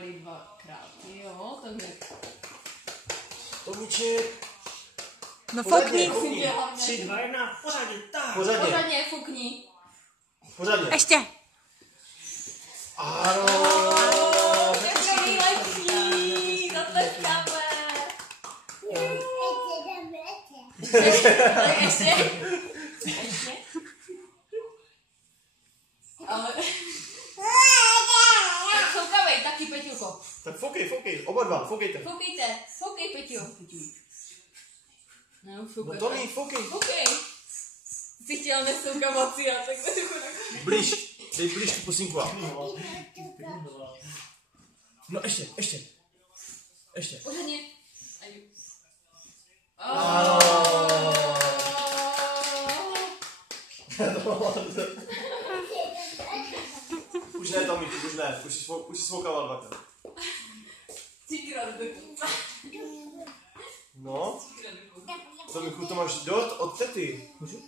Dvakrát, jo, takže... Tomíček. No fukni. 3, 2, 1, pořadě, tak. Pořadně, fukni. Pořadně. Ještě. Ano. Všechno nejlepší, zatleskáme. Ještě. Ale... Tak foukavej taky, Peťuko. Tak foukej, oba dva, foukejte. Foukej, Peťu. No, No to není, foukej. Foukej. Jsi chtěl nesoukat moci, a tak to jako... Blíž, dej blíž tu pusinku. No ještě. Pořádně. Ano. Už ne, Tomíku, už ne. Už si smoukával dvakrát. Třikrát dokonce. No. Tomíku, to máš dort od tety. Můžu?